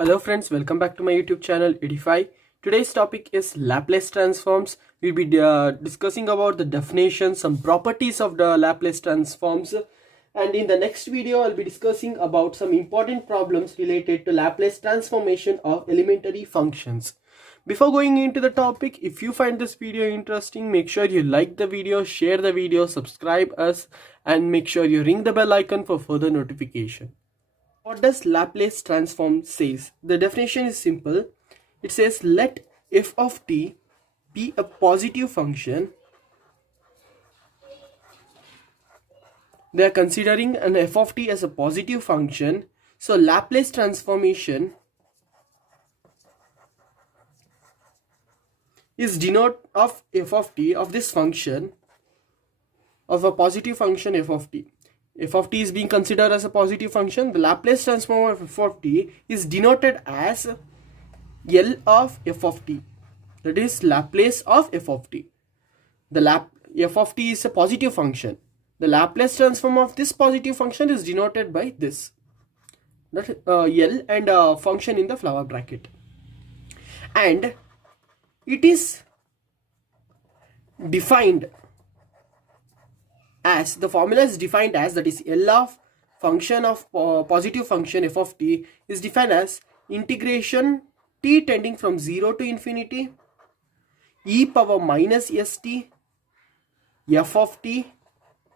Hello friends, welcome back to my YouTube channel EDUFYI. Today's topic is Laplace transforms. We'll be discussing about the definition, some properties of the Laplace transforms, and in the next video I'll be discussing about some important problems related to Laplace transformation of elementary functions. Before going into the topic, if you find this video interesting, make sure you like the video, share the video, subscribe us, and make sure you ring the bell icon for further notification. What does Laplace transform says? The definition is simple. It says let f of t be a positive function. They are considering an f of t as a positive function. So Laplace transformation is denote of f of t of this function of a positive function f of t. F of t is being considered as a positive function. The Laplace transform of f of t is denoted as L of f of t. That is Laplace of f of t. The f of t is a positive function. The Laplace transform of this positive function is denoted by this. That L and function in the flower bracket. And it is defined as, the formula is defined as, that is L of function of positive function f of t is defined as integration t tending from 0 to infinity e power minus st f of t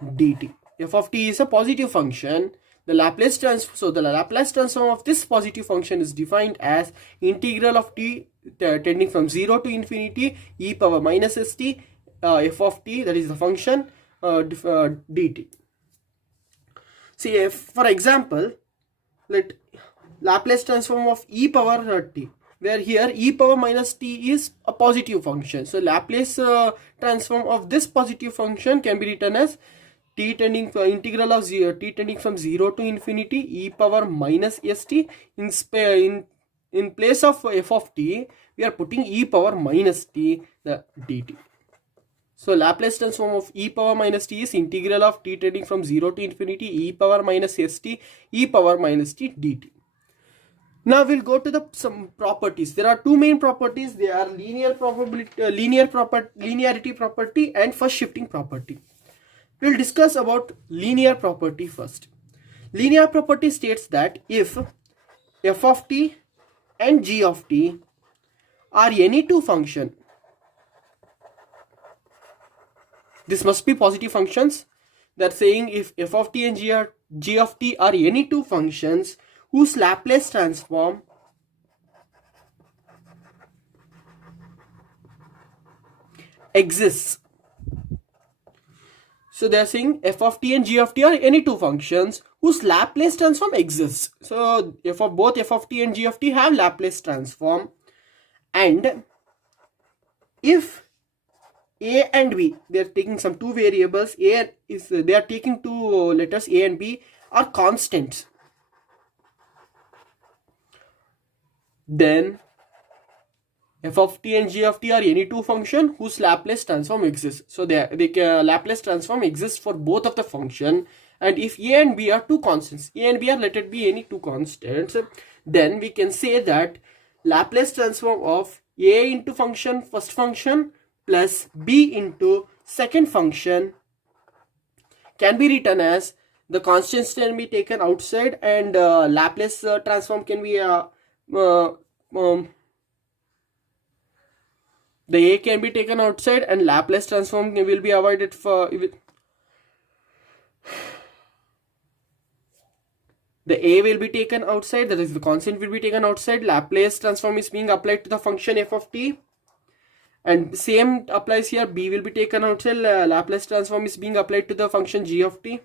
dt. F of t is a positive function. The Laplace transform of this positive function is defined as integral of t tending from 0 to infinity e power minus st f of t, that is the function, dt. See, if for example, let Laplace transform of e power t, where here e power minus t is a positive function. So Laplace transform of this positive function can be written as t tending integral of t tending from 0 to infinity e power minus st. In place of f of t, we are putting e power minus t, the dt. So Laplace transform of e power minus t is integral of t tending from 0 to infinity e power minus st e power minus t dt. Now we'll go to some properties. There are two main properties. They are linearity property and first shifting property. We'll discuss about linear property first. Linear property states that if f of t and g of t are any two function, this must be positive functions. They're saying if f of t and g of t are any two functions whose Laplace transform exists. So they're saying f of t and g of t are any two functions whose Laplace transform exists. So if both f of t and g of t have Laplace transform, and if a and b, they are taking some two variables, they are taking two letters a and b are constants, then f of t and g of t are any two function whose Laplace transform exists. So the Laplace transform exists for both of the function, and if a and b are two constants, a and b are let it be any two constants, then we can say that Laplace transform of a into function first function plus b into second function can be written as, the constants can be taken outside, and Laplace transform can be the a can be taken outside and Laplace transform will be avoided for the a will be taken outside, that is the constant will be taken outside. Laplace transform is being applied to the function f of t, and same applies here. B will be taken outside. Laplace transform is being applied to the function g of t.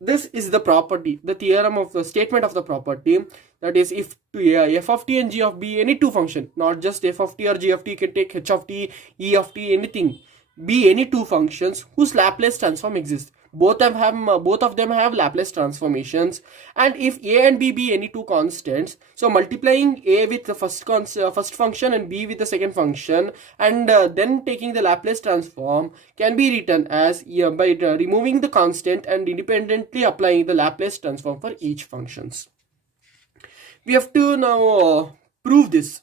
This is the property, the theorem of the statement of the property. That is, if f of t and g of b, any two function, not just f of t or g of t, can take h of t, e of t, anything, be any two functions whose Laplace transform exists. Both of them have Laplace transformations, and if a and b be any two constants, so multiplying a with the first function and b with the second function, and then taking the Laplace transform can be written as by removing the constant and independently applying the Laplace transform for each functions. We have to now prove this.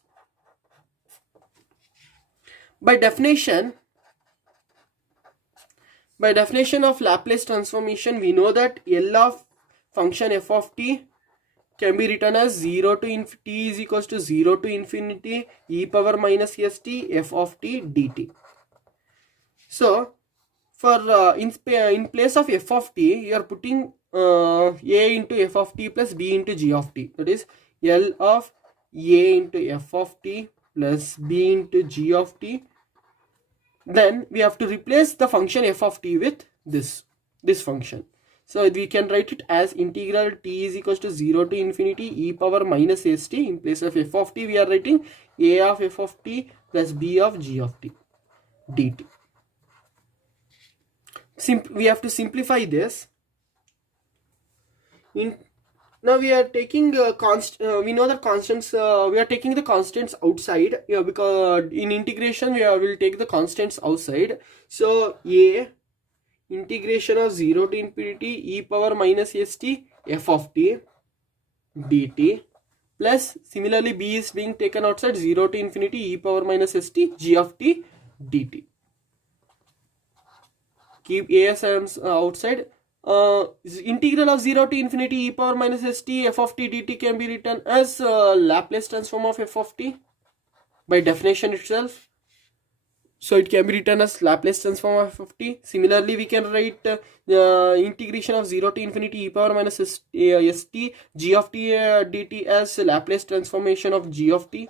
By definition of Laplace transformation, we know that L of function f of t can be written as 0 to t is equals to 0 to infinity e power minus st f of t dt. So for in place of f of t, you are putting a into f of t plus b into g of t. That is L of a into f of t plus b into g of t. Then we have to replace the function f of t with this function. So we can write it as integral t is equals to 0 to infinity e power minus st. In place of f of t, we are writing a of f of t plus b of g of t dt. We have to simplify this. Now we are taking we know that constants, we are taking the constants outside, because in integration we will take the constants outside. So a integration of 0 to infinity e power minus st f of t dt plus similarly b is being taken outside, 0 to infinity e power minus st g of t dt. Keep a as outside. Integral of 0 to infinity e power minus st f of t dt can be written as Laplace transform of f of t by definition itself. So it can be written as Laplace transform of f of t. Similarly, we can write integration of 0 to infinity e power minus st g of t dt as Laplace transformation of g of t.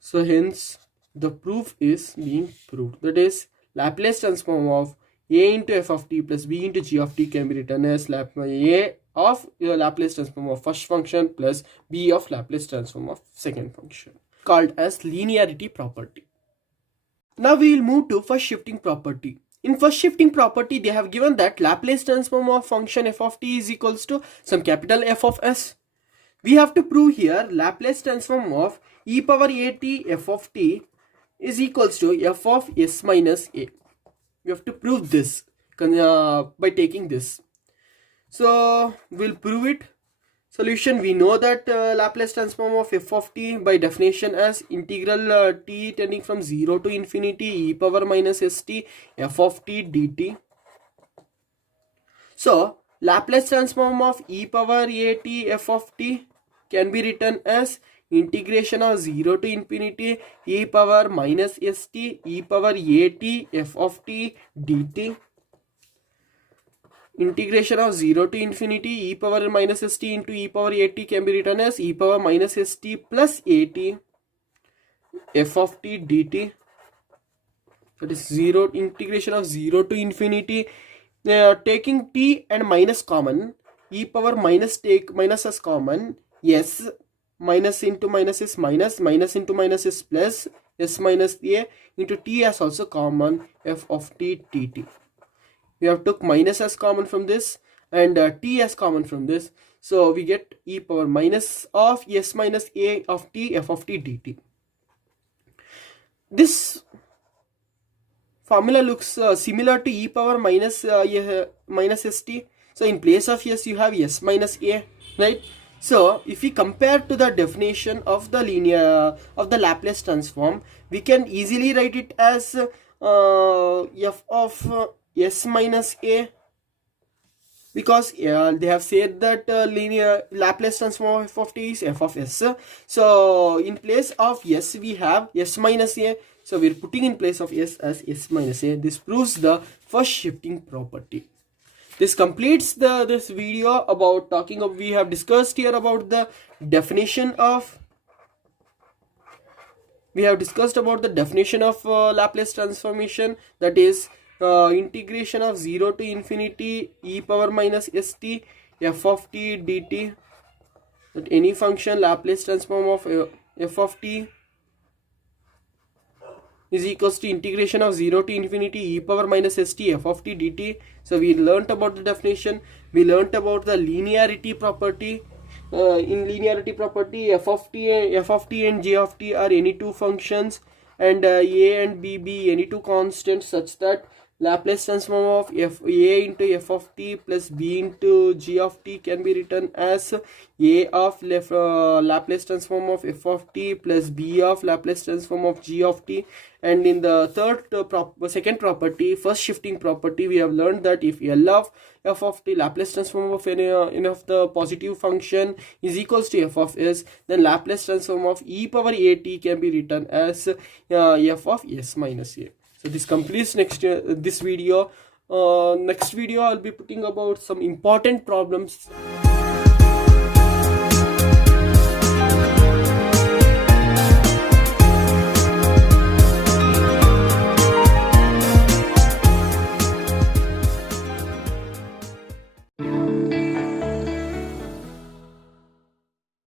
So hence the proof is being proved. That is Laplace transform of a into f of t plus b into g of t can be written as a of Laplace transform of first function plus b of Laplace transform of second function, called as linearity property. Now we will move to first shifting property. In first shifting property, they have given that Laplace transform of function f of t is equals to some capital F of s. We have to prove here Laplace transform of e power at f of t is equals to f of s minus a. We have to prove this by taking this. So we'll prove it. Solution: we know that Laplace transform of f of t by definition as integral t tending from 0 to infinity e power minus st f of t dt. So Laplace transform of e power at f of t can be written as integration of 0 to infinity e power minus st e power at f of t dt. Integration of 0 to infinity e power minus st into e power at can be written as e power minus st plus at f of t dt. That is integration of 0 to infinity, taking t and minus common, e power minus take minus as common, s minus into minus is minus, minus into minus is plus, s minus a into t as also common, f of t dt. We have took minus as common from this and t as common from this, so we get e power minus of s minus a of t f of t dt. This formula looks similar to e power minus minus st. So in place of s you have s minus a, right? So if we compare to the definition of the Laplace transform, we can easily write it as f of s minus a, because they have said that linear Laplace transform of f of t is f of s. So in place of s we have s minus a, so we're putting in place of s as s minus a. This proves the first shifting property. This completes this video about we have discussed here about the definition of Laplace transformation, that is integration of 0 to infinity e power minus st f of t dt, that any function Laplace transform of f of t is equals to integration of 0 to infinity e power minus st f of t dt. So we learnt about the definition, we learnt about the linearity property. In linearity property, f of t and g of t are any two functions, and a and b be any two constants, such that Laplace transform of a into f of t plus b into g of t can be written as a of Laplace transform of f of t plus b of Laplace transform of g of t. And in the second property, first shifting property, we have learned that if L of f of t, Laplace transform of any of the positive function, is equals to f of s, then Laplace transform of e power at can be written as f of s minus a. So this completes this video. Next video I'll be putting about some important problems.